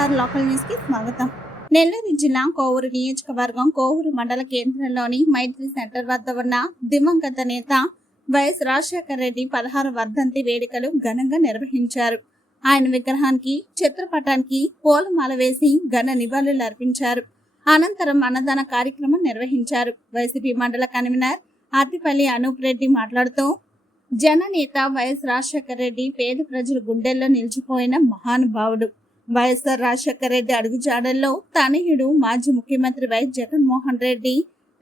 YSR local న్యూస్కి స్వాగతం. నెల్లూరు జిల్లా కోవూరు నియోజకవర్గం కోవూరు మండల కేంద్రంలోని మైత్రి సెంటర్ వద్ద ఉన్న దివంగత నేత వైఎస్ రాజశేఖర రెడ్డి పదహారు వర్ధంతి వేడుకలు ఘనంగా నిర్వహించారు. ఆయన విగ్రహానికి చిత్రపటానికి పూలమాల వేసి ఘన నివాళులు అర్పించారు. అనంతరం అన్నదాన కార్యక్రమం నిర్వహించారు. వైసీపీ మండల కన్వీనర్ అతిపల్లి అనూప్ రెడ్డి మాట్లాడుతూ జననేత వైఎస్ రాజశేఖర రెడ్డి పేద ప్రజల గుండెల్లో నిలిచిపోయిన మహానుభావుడు. వైఎస్ఆర్ రాజశేఖర రెడ్డి అడుగుజాడల్లో తనయుడు మాజీ ముఖ్యమంత్రి వైఎస్ జగన్మోహన్ రెడ్డి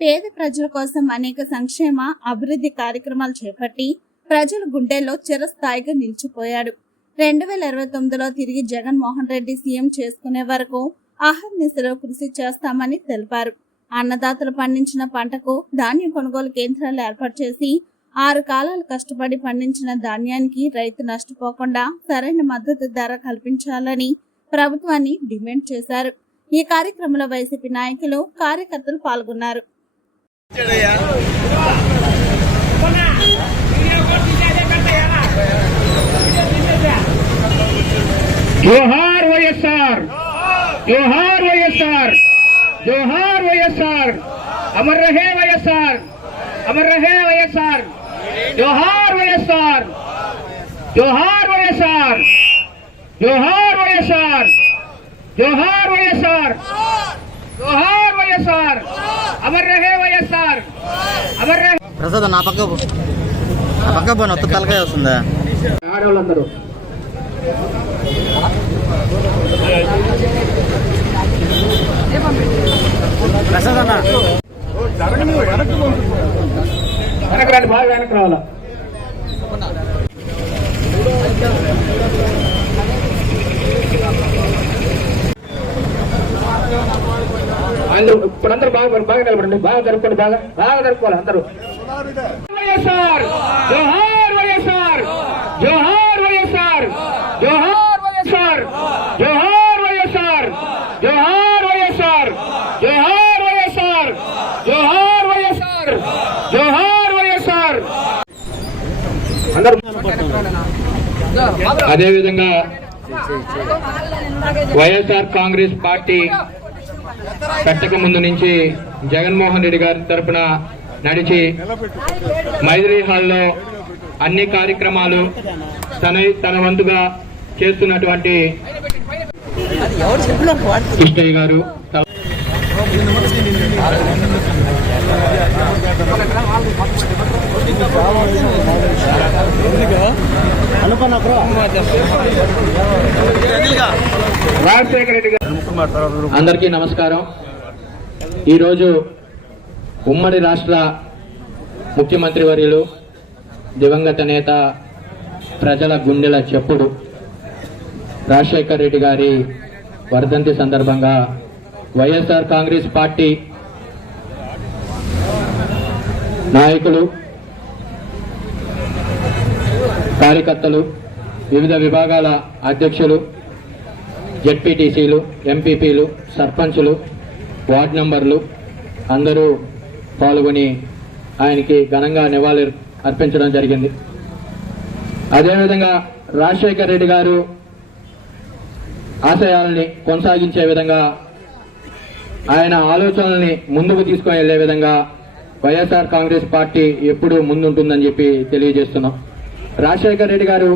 పేద ప్రజల కోసం అనేక సంక్షేమ అభివృద్ధి కార్యక్రమాలు చేపట్టి ప్రజల గుండెల్లో చిరస్థాయిగా నిలిచిపోయాడు. రెండు వేల ఇరవై తొమ్మిదిలో తిరిగి జగన్మోహన్ రెడ్డి సీఎం చేసుకునే వరకు అహర్నిశలో కృషి చేస్తామని తెలిపారు. అన్నదాతలు పండించిన పంటకు ధాన్యం కొనుగోలు కేంద్రాలు ఏర్పాటు చేసి ఆరు కాలాలు కష్టపడి పండించిన ధాన్యానికి రైతు నష్టపోకుండా సరైన మద్దతు ధర కల్పించాలని ప్రభుత్వాన్ని డిమాండ్ చేశారు. ఈ కార్యక్రమంలో వైసీపీ నాయకులు కార్యకర్తలు పాల్గొన్నారు. జోహార్ వైఎస్ఆర్ జోహార్ వైఎస్ఆర్ జోహార్ వైఎస్ఆర్ అమర్ రహే వైఎస్ఆర్ అమర్ రహే వైఎస్ఆర్ జోహార్ వైఎస్ఆర్ జోహార్ వైఎస్ఆర్. జోహార్ వైఎస్ఆర్. జోహార్ వైఎస్ఆర్. జోహార్ వైఎస్ఆర్. అమర్ రహే వైఎస్ఆర్. అమర్ రహే. ప్రసాద్ నా పక్క. నా పక్క పోయిన ఒక్క తలకాయ వస్తుందా? ఆడవాళ్ళందరూ. ప్రసాద్ అన్న. వెనక్కి రండి బాగా వెనక్కి రావాలా? వాళ్ళు ఇప్పుడు అందరూ బాగా బాగా నిలబడండి. బాగా జరుపుకోండి బాగా బాగా జరుపుకోవాలి అందరూ. వైఎస్ఆర్ జోహార్ వైఎస్ఆర్ జోహార్ వైఎస్ఆర్ జోహార్ వైఎస్ఆర్ జోహార్ వైఎస్ఆర్ జోహార్ వైఎస్ఆర్ జోహార్ వైఎస్ఆర్ జోహార్ వైఎస్ఆర్ జోహార్ వైఎస్ఆర్. అందరూ అదేవిధంగా వైఎస్ఆర్ కాంగ్రెస్ పార్టీ పెట్టక ముందు నుంచి జగన్మోహన్ రెడ్డి గారి తరపున నడిచి మైత్రి హాల్లో అన్ని కార్యక్రమాలు తన తన వంతుగా చేస్తున్నటువంటి కృష్ణయ్య గారు రాజశేఖర రెడ్డి గారు అందరికీ నమస్కారం. ఈరోజు ఉమ్మడి రాష్ట్ర ముఖ్యమంత్రి వర్యులు దివంగత నేత ప్రజల గుండెల చెప్పుడు రాజశేఖర్ రెడ్డి గారి వర్ధంతి సందర్భంగా వైఎస్ఆర్ కాంగ్రెస్ పార్టీ నాయకులు కార్యకర్తలు వివిధ విభాగాల అధ్యక్షులు జెడ్పీటీసీలు ఎంపీపీలు సర్పంచులు వార్డ్ నంబర్లు అందరూ పాల్గొని ఆయనకి ఘనంగా నివాళి అర్పించడం జరిగింది. అదేవిధంగా రాజశేఖర్ రెడ్డి గారు ఆశయాలని కొనసాగించే విధంగా ఆయన ఆలోచనల్ని ముందుకు తీసుకుని వెళ్ళే విధంగా వైఎస్ఆర్ కాంగ్రెస్ పార్టీ ఎప్పుడూ ముందుంటుందని చెప్పి తెలియజేస్తున్నాం. రాజశేఖర్ రెడ్డి గారు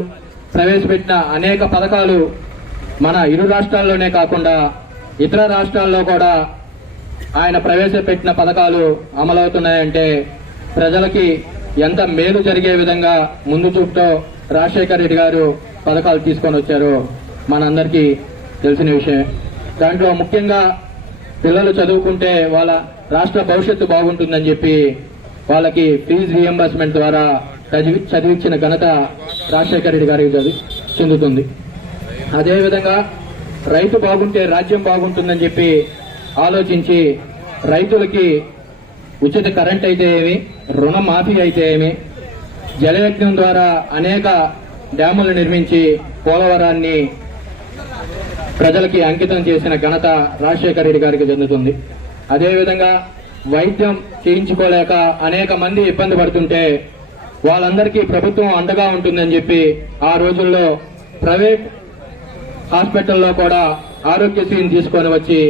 ప్రవేశపెట్టిన అనేక పథకాలు మన ఇరు రాష్ట్రాల్లోనే కాకుండా ఇతర రాష్ట్రాల్లో కూడా ఆయన ప్రవేశపెట్టిన పథకాలు అమలవుతున్నాయంటే ప్రజలకి ఎంత మేలు జరిగే విధంగా ముందు చూపుతో రాజశేఖర్ రెడ్డి గారు పథకాలు తీసుకొని వచ్చారో మనందరికీ తెలిసిన విషయం దాంట్లో ముఖ్యంగా పిల్లలు చదువుకుంటే వాళ్ళ రాష్ట్ర భవిష్యత్తు బాగుంటుందని చెప్పి వాళ్ళకి ఫీజు రియంబర్స్మెంట్ ద్వారా చదివి చదివించిన ఘనత రాజశేఖర రెడ్డి గారికి చదివి చెందుతుంది. అదేవిధంగా రైతు బాగుంటే రాజ్యం బాగుంటుందని చెప్పి ఆలోచించి రైతులకి ఉచిత కరెంట్ అయితే ఏమి రుణమాఫీ అయితే ఏమి జలయజ్ఞం ద్వారా అనేక డ్యాములు నిర్మించి పోలవరాన్ని ప్రజలకి అంకితం చేసిన ఘనత రాజశేఖర రెడ్డి గారికి చెందుతుంది. అదేవిధంగా వైద్యం చేయించుకోలేక అనేక మంది ఇబ్బంది పడుతుంటే వాళ్ళందరికీ ప్రభుత్వం అండగా ఉంటుందని చెప్పి ఆ రోజుల్లో ప్రైవేట్ హాస్పిటల్లో కూడా ఆరోగ్యశ్రీని తీసుకొని వచ్చి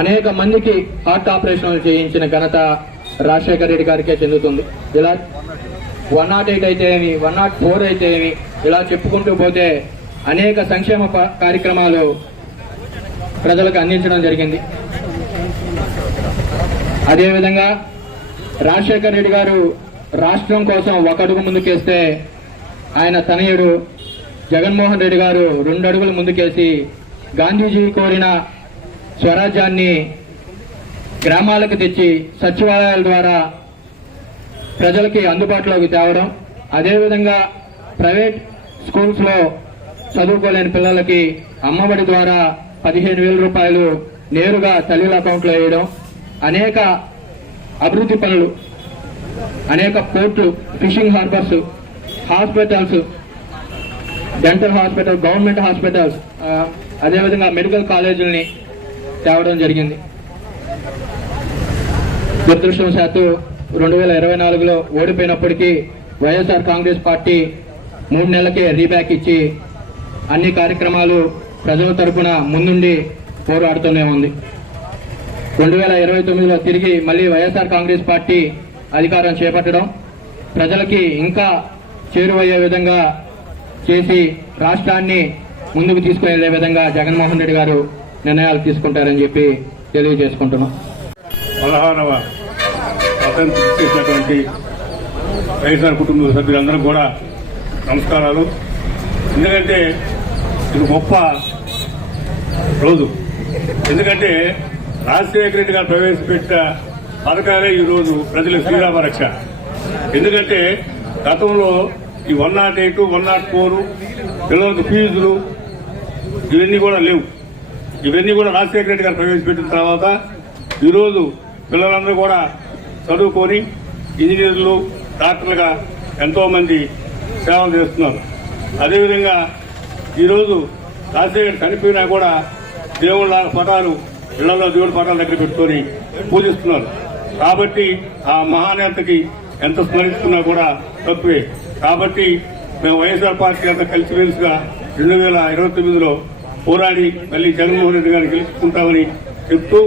అనేక మందికి హార్ట్ ఆపరేషన్లు చేయించిన ఘనత రాజశేఖర రెడ్డి గారికే చెందుతుంది. ఇలా వన్ నాట్ ఎయిట్ అయితే ఏమి వన్ నాట్ ఫోర్ అయితే ఏమి ఇలా చెప్పుకుంటూ పోతే అనేక సంక్షేమ కార్యక్రమాలు ప్రజలకు అందించడం జరిగింది. అదేవిధంగా రాజశేఖర రెడ్డి గారు రాష్ట్రం కోసం ఒకడుగు ముందుకేస్తే ఆయన తనయుడు జగన్మోహన్ రెడ్డి గారు రెండు అడుగులు ముందుకేసి గాంధీజీ కోరిన స్వరాజ్యాన్ని గ్రామాలకు తెచ్చి సచివాలయాల ద్వారా ప్రజలకి అందుబాటులోకి తేవడం అదేవిధంగా ప్రైవేట్ స్కూల్స్లో చదువుకోలేని పిల్లలకి అమ్మఒడి ద్వారా పదిహేను వేల రూపాయలు నేరుగా తల్లిల అకౌంట్లో వేయడం అనేక అభివృద్ధి పనులు అనేక పోర్ట్లు fishing harbours hospitals dental hospital government hospitals అదేవిధంగా మెడికల్ కాలేజీలని తేవడం జరిగింది. దురదృష్టవశాత్తు రెండు వేల ఇరవై నాలుగులో ఓడిపోయినప్పటికీ వైఎస్ఆర్ కాంగ్రెస్ పార్టీ మూడు నెలలకే రీబ్యాక్ ఇచ్చి అన్ని కార్యక్రమాలు ప్రజల తరపున ముందుండి పోరాడుతూనే ఉంది. రెండు వేల ఇరవై తొమ్మిదిలో తిరిగి మళ్ళీ వైఎస్ఆర్ కాంగ్రెస్ పార్టీ అధికారం చేపట్టడం ప్రజలకి ఇంకా చేరువయ్యే విధంగా చేసి రాష్ట్రాన్ని ముందుకు తీసుకువెళ్ళే విధంగా జగన్మోహన్ రెడ్డి గారు నిర్ణయాలు తీసుకుంటారని చెప్పి తెలియజేసుకుంటున్నాం. పదహారవ చేసినటువంటి వైఎస్ఆర్ కుటుంబ సభ్యులందరూ కూడా నమస్కారాలు. ఎందుకంటే ఇది గొప్ప రోజు. ఎందుకంటే రాజశేఖర రెడ్డి గారు ప్రవేశపెట్టిన పథకాలే ఈరోజు ప్రజల శ్రీరామ రక్ష ఎందుకంటే గతంలో ఈ one nought eight one nought four పిల్లలకు ఫీజులు ఇవన్నీ కూడా లేవు. ఇవన్నీ కూడా రాజశేఖర రెడ్డి గారు ప్రవేశపెట్టిన తర్వాత ఈరోజు పిల్లలందరూ కూడా చదువుకొని ఇంజనీర్లు డాక్టర్లుగా ఎంతోమంది సేవలు చేస్తున్నారు. అదేవిధంగా ఈరోజు రాజశేఖర చనిపోయినా కూడా దేవుళ్ళ పటాలు ఇళ్ళలో దేవుడి పటాల దగ్గర పెట్టుకొని పూజిస్తున్నారు. కాబట్టి ఆ మహానేతకి ఎంత స్మరిస్తున్నా కూడా తక్కువే. కాబట్టి మేము వైఎస్ఆర్ పార్టీ అంతా కలిసిమెలిసిగా రెండు వేల ఇరవై తొమ్మిదిలో పోరాడి మళ్ళీ జగన్మోహన్ రెడ్డి గారిని గెలుచుకుంటామని చెప్తూ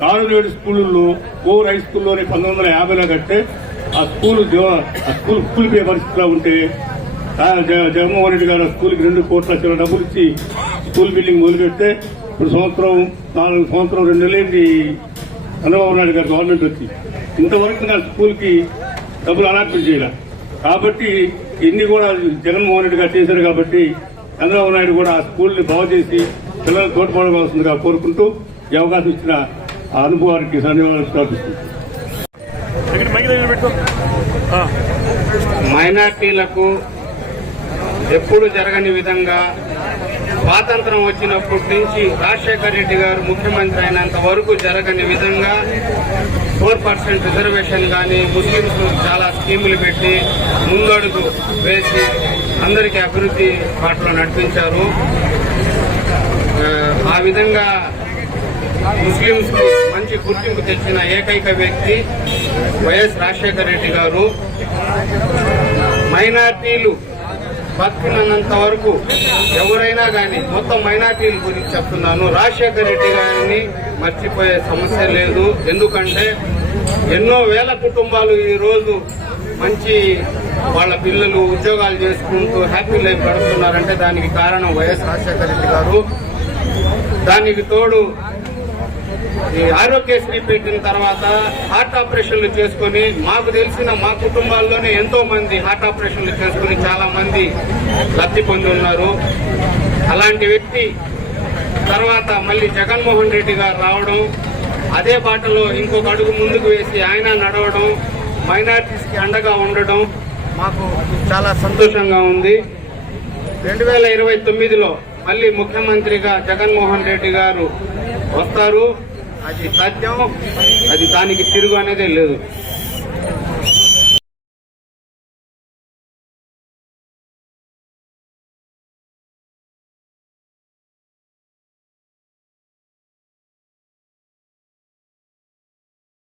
నాలుగేడు స్కూళ్ళల్లో కోర్ హై స్కూల్లోనే పంతొమ్మిది వందల యాభైలో కట్టే ఆ స్కూల్ జో- ఆ స్కూల్ కూలిపోయే పరిస్థితిలో ఉంటే జ- జగన్మోహన్ రెడ్డి గారు ఆ స్కూల్కి రెండు కోట్ల చిన్న డబ్బులు ఇచ్చి స్కూల్ బిల్డింగ్ మొదలుపెడితే ఇప్పుడు సంవత్సరం నాలుగు సంవత్సరం రెండు నెలలైంది చంద్రబాబు నాయుడు గారు గవర్నమెంట్ వచ్చి. ఇంతవరకు నా స్కూల్కి డబ్బులు అలాట్మెంట్ చేయాలి. కాబట్టి ఇన్ని కూడా జగన్మోహన్ రెడ్డి గారు చేశారు కాబట్టి చంద్రబాబు నాయుడు కూడా ఆ స్కూల్ని బాగు చేసి పిల్లలకు తోడ్పడవలసిందిగా కోరుకుంటూ ఈ అవకాశం ఇచ్చిన ఆ అనుభవానికి ధన్యవాదాలు సమర్పిస్తున్నాను. మైనార్టీలకు ఎప్పుడు జరగని విధంగా స్వాతంత్రం వచ్చినప్పటి నుంచి రాజశేఖర్ రెడ్డి గారు ముఖ్యమంత్రి అయినంత వరకు జరగని విధంగా ఫోర్ పర్సెంట్ రిజర్వేషన్ కానీ ముస్లింస్ చాలా స్కీములు పెట్టి ముందడుగు వేసి అందరికీ అభివృద్ధి పాటలు నడిపించారు. ఆ, విధంగా ముస్లింస్ మంచి గుర్తింపు తెచ్చిన ఏకైక వ్యక్తి వైఎస్ రాజశేఖర రెడ్డి గారు. మైనార్టీలు బతికినంత వరకు ఎవరైనా కానీ మొత్తం మైనార్టీల గురించి చెప్తున్నాను. రాజశేఖర రెడ్డి గారిని మర్చిపోయే సమస్య లేదు. ఎందుకంటే ఎన్నో వేల కుటుంబాలు ఈ రోజు మంచి వాళ్ళ పిల్లలు ఉద్యోగాలు చేసుకుంటూ హ్యాపీ లైఫ్ గడుపుతున్నారంటే దానికి కారణం వైఎస్ రాజశేఖర రెడ్డి గారు. దానికి తోడు ఆరోగ్యశ్రీ పెట్టిన తర్వాత హార్ట్ ఆపరేషన్లు చేసుకుని మాకు తెలిసిన మా కుటుంబాల్లోనే ఎంతో మంది హార్ట్ ఆపరేషన్లు చేసుకుని చాలా మంది లబ్ధి పొంది ఉన్నారు. అలాంటి వ్యక్తి తర్వాత మళ్ళీ జగన్మోహన్ రెడ్డి గారు రావడం అదే బాటలో ఇంకొక అడుగు ముందుకు వేసి ఆయన నడవడం మైనార్టీస్కి అండగా ఉండడం మాకు చాలా సంతోషంగా ఉంది. రెండు వేల ఇరవై తొమ్మిదిలో మళ్ళీ ముఖ్యమంత్రిగా జగన్మోహన్ రెడ్డి గారు వస్తారు. అది సత్యం అది దానికి తిరుగు అనేదే లేదు.